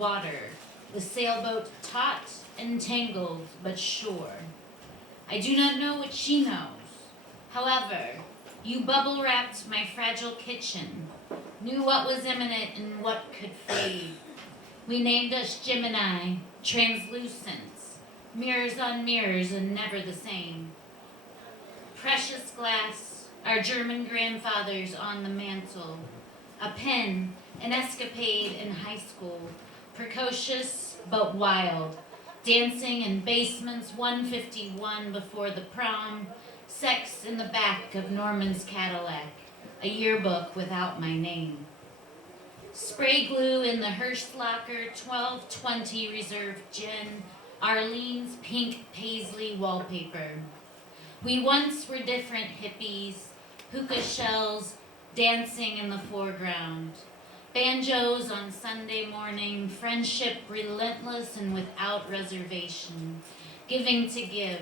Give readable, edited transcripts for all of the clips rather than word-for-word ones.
water, the sailboat taut and tangled but sure. I do not know what she knows. However, you bubble wrapped my fragile kitchen, knew what was imminent and what could fade. We named us Gemini, translucence, mirrors on mirrors and never the same. Precious glass, our German grandfathers on the mantle, a pen, an escapade in high school, precocious but wild, dancing in basements 151 before the prom, sex in the back of Norman's Cadillac, a yearbook without my name. Spray glue in the Hearst locker, 1220 reserve gin, Arlene's pink paisley wallpaper. We once were different hippies, hookah shells dancing in the foreground. Banjos on Sunday morning, friendship relentless and without reservation, giving to give,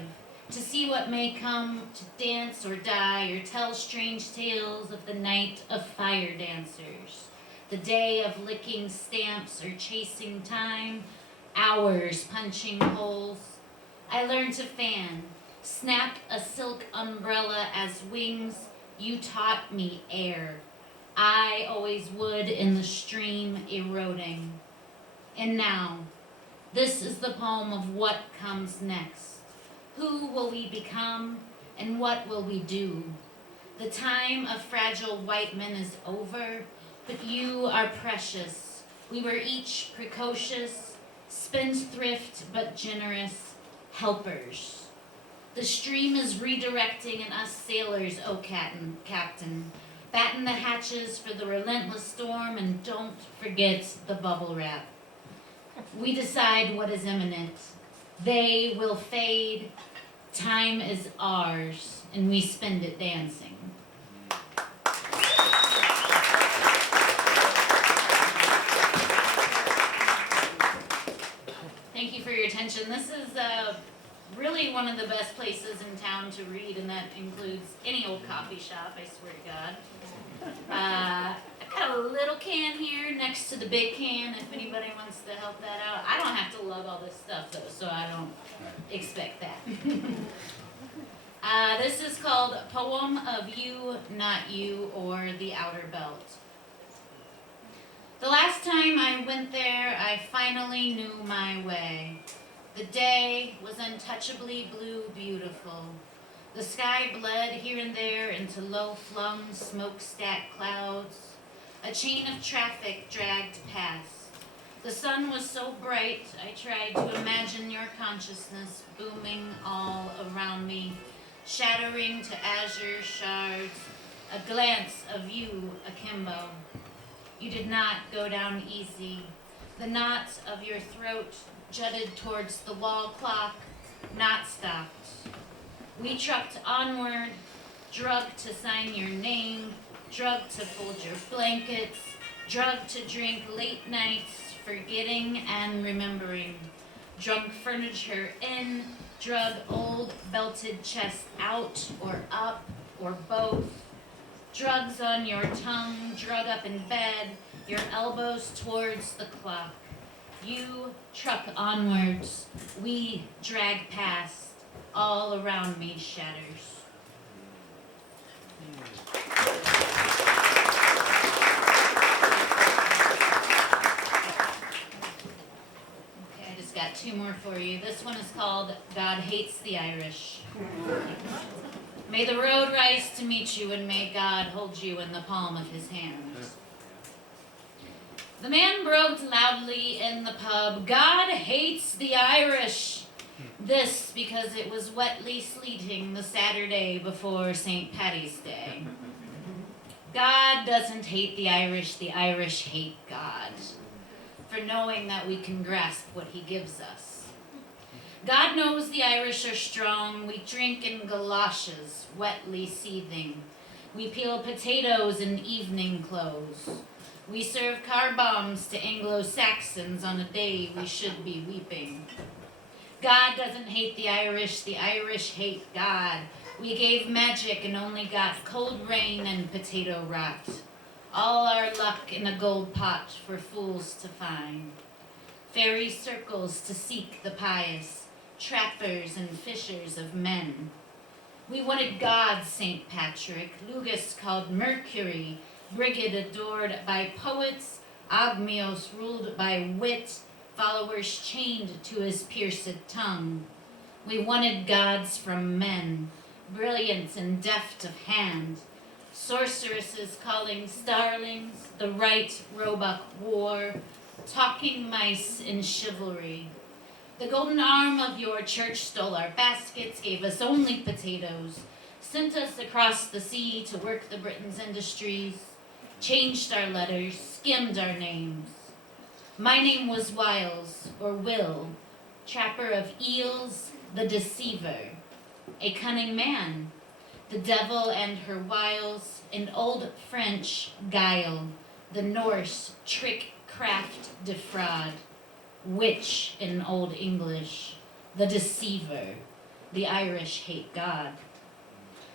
to see what may come, to dance or die, or tell strange tales of the night of fire dancers, the day of licking stamps or chasing time, hours punching holes. I learned to fan, snap a silk umbrella as wings. You taught me air. I always would in the stream eroding. And now, this is the poem of what comes next. Who will we become and what will we do? The time of fragile white men is over, but you are precious. We were each precocious, spendthrift but generous, helpers. The stream is redirecting in us sailors, oh captain. Batten the hatches for the relentless storm and don't forget the bubble wrap. We decide what is imminent. They will fade. Time is ours, and we spend it dancing. Thank you for your attention. This is really one of the best places in town to read, and that includes any old coffee shop, I swear to God. I've got a little can here next to the big can if anybody wants to help that out. I don't have to lug all this stuff though, so I don't expect that. This is called Poem of You, Not You, or The Outer Belt. The last time I went there, I finally knew my way. The day was untouchably blue beautiful. The sky bled here and there into low-flung smokestack clouds. A chain of traffic dragged past. The sun was so bright, I tried to imagine your consciousness booming all around me, shattering to azure shards, a glance of you akimbo. You did not go down easy. The knot of your throat jutted towards the wall clock, not stopped. We trucked onward, drugged to sign your name, drugged to fold your blankets, drugged to drink late nights, forgetting and remembering. Drug furniture in, drug old belted chest out or up or both. Drugs on your tongue, drug up in bed, your elbows towards the clock. You truck onwards, we drag past, all around me shatters. Okay, I just got two more for you. This one is called God Hates the Irish. May the road rise to meet you, and may God hold you in the palm of his hand. The man broke loudly in the pub, God hates the Irish. This because it was wetly sleeting the Saturday before St. Paddy's Day. God doesn't hate the Irish hate God for knowing that we can grasp what he gives us. God knows the Irish are strong. We drink in galoshes, wetly seething. We peel potatoes in evening clothes. We serve car bombs to Anglo-Saxons on a day we should be weeping. God doesn't hate the Irish hate God. We gave magic and only got cold rain and potato rot. All our luck in a gold pot for fools to find. fairy circles to seek the pious, trappers and fishers of men. We wanted God, St. Patrick, Lugus called Mercury, Brigid adored by poets, Agmios ruled by wit, followers chained to his pierced tongue. We wanted gods from men, brilliant and deft of hand, sorceresses calling starlings, the right roebuck war, talking mice in chivalry. The golden arm of your church stole our baskets, gave us only potatoes, sent us across the sea to work the Britain's industries, changed our letters, skimmed our names. My name was Wiles, or Will, trapper of eels, the deceiver, a cunning man, the devil and her wiles, in Old French, guile, the Norse, trick, craft, defraud, witch in Old English, the deceiver, the Irish hate God.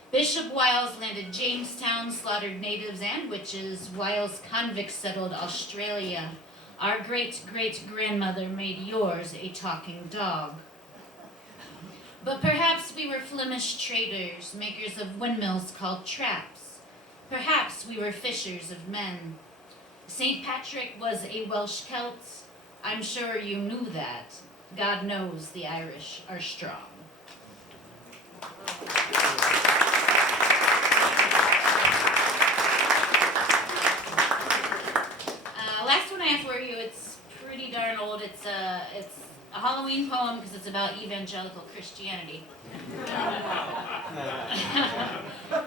Bishop Wiles landed Jamestown, slaughtered natives and witches. Wiles convicts settled Australia. Our great-great-grandmother made yours a talking dog. But perhaps we were Flemish traders, makers of windmills called traps. Perhaps we were fishers of men. St. Patrick was a Welsh Celt. I'm sure you knew that. God knows the Irish are strong. Last one I have for you, it's pretty darn old. It's a Halloween poem because it's about evangelical Christianity.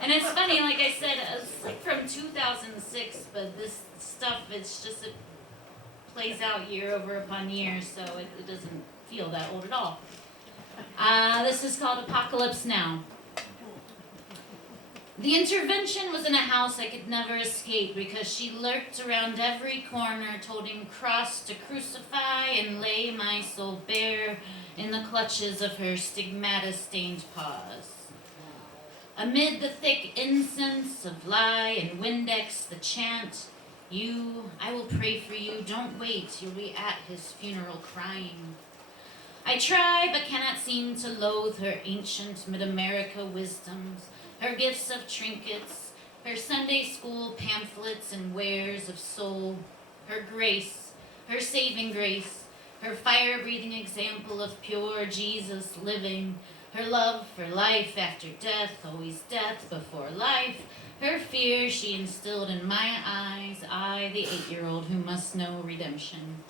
And it's funny, like I said, it's like from 2006, but this stuff, it's just, it plays out year over upon year, so it doesn't feel that old at all. This is called Apocalypse Now. The intervention was in a house I could never escape because she lurked around every corner, toting cross to crucify and lay my soul bare in the clutches of her stigmata-stained paws. Amid the thick incense of lie and Windex, the chant, I will pray for you, don't wait, you'll be at his funeral crying. I try but cannot seem to loathe her ancient mid-America wisdoms, her gifts of trinkets, her Sunday school pamphlets and wares of soul, her grace, her saving grace, her fire-breathing example of pure Jesus living, her love for life after death, always death before life, her fear she instilled in my eyes, I, the 8-year-old who must know redemption.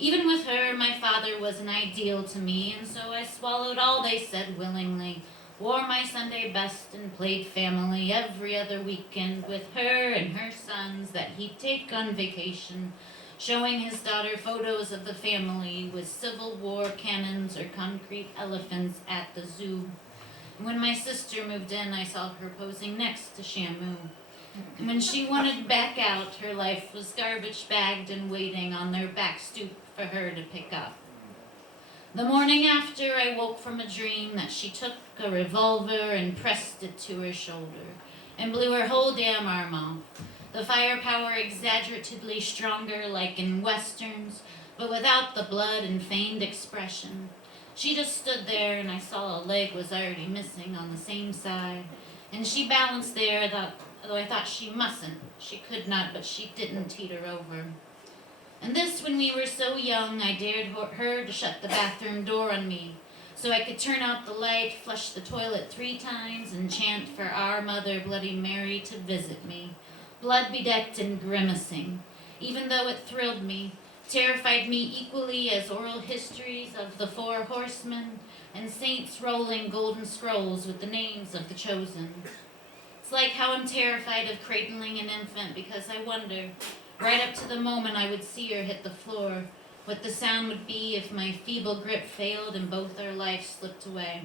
Even with her, my father was an ideal to me, and so I swallowed all they said willingly, wore my Sunday best and played family every other weekend with her and her sons that he'd take on vacation, showing his daughter photos of the family with Civil War cannons or concrete elephants at the zoo. And when my sister moved in, I saw her posing next to Shamu. And when she wanted back out, her life was garbage bagged and waiting on their back stoop for her to pick up. The morning after, I woke from a dream that she took a revolver and pressed it to her shoulder and blew her whole damn arm off. The firepower exaggeratedly stronger like in westerns, but without the blood and feigned expression. She just stood there and I saw a leg was already missing on the same side. And she balanced there, though I thought she mustn't. She could not, but she didn't teeter over. And this when we were so young, I dared her to shut the bathroom door on me, so I could turn out the light, flush the toilet 3 times, and chant for our Mother Bloody Mary to visit me, blood-bedecked and grimacing, even though it thrilled me, terrified me equally as oral histories of the 4 horsemen and saints rolling golden scrolls with the names of the chosen. It's like how I'm terrified of cradling an infant because I wonder, right up to the moment I would see her hit the floor, what the sound would be if my feeble grip failed and both our lives slipped away.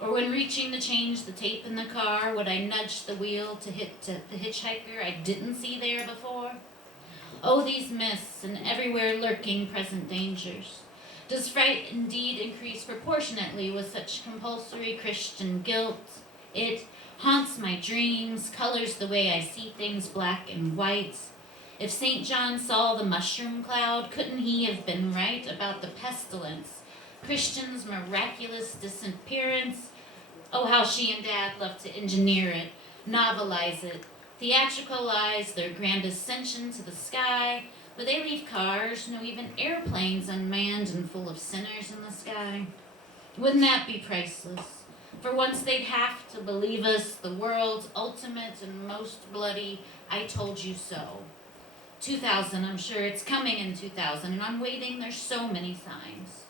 Or when reaching to change the tape in the car, would I nudge the wheel to hit the hitchhiker I didn't see there before? Oh, these myths and everywhere lurking present dangers. Does fright indeed increase proportionately with such compulsory Christian guilt? It haunts my dreams, colors the way I see things black and white. If St. John saw the mushroom cloud, couldn't he have been right about the pestilence? Christian's miraculous disappearance? Oh, how she and Dad loved to engineer it, novelize it, theatricalize their grand ascension to the sky, but they leave cars, no even airplanes unmanned and full of sinners in the sky. Wouldn't that be priceless? For once they'd have to believe us, the world's ultimate and most bloody, I told you so. 2000, I'm sure it's coming in 2000, and I'm waiting, there's so many signs.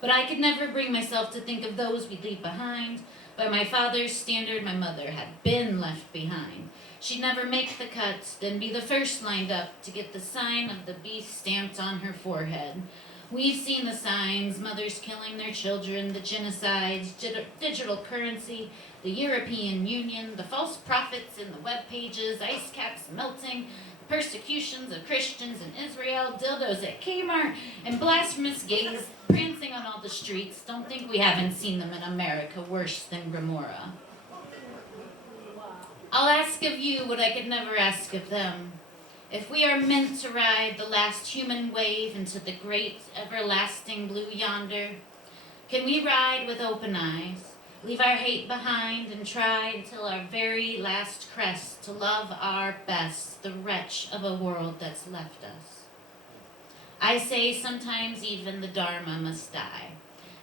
But I could never bring myself to think of those we'd leave behind. By my father's standard, my mother had been left behind. She'd never make the cut, then be the first lined up to get the sign of the beast stamped on her forehead. We've seen the signs, mothers killing their children, the genocides, digital currency, the European Union, the false prophets in the web pages, ice caps melting, persecutions of Christians in Israel, dildos at Kmart, and blasphemous gays prancing on all the streets. Don't think we haven't seen them in America worse than Gomorrah. I'll ask of you what I could never ask of them. If we are meant to ride the last human wave into the great everlasting blue yonder, can we ride with open eyes, leave our hate behind, and try until our very last crest to love our best, the wretch of a world that's left us? I say sometimes even the Dharma must die.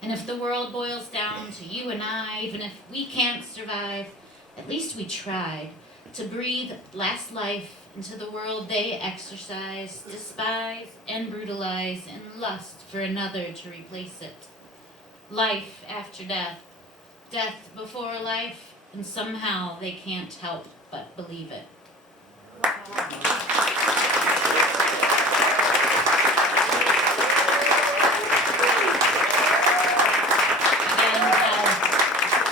And if the world boils down to you and I, even if we can't survive, at least we tried to breathe last life into the world they exercise, despise, and brutalize, and lust for another to replace it. Life after death, death before life, and somehow they can't help but believe it.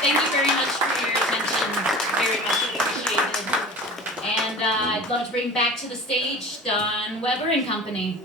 Thank you very much for your attention. Very much appreciated. And I'd love to bring back to the stage DawnWeber and Company.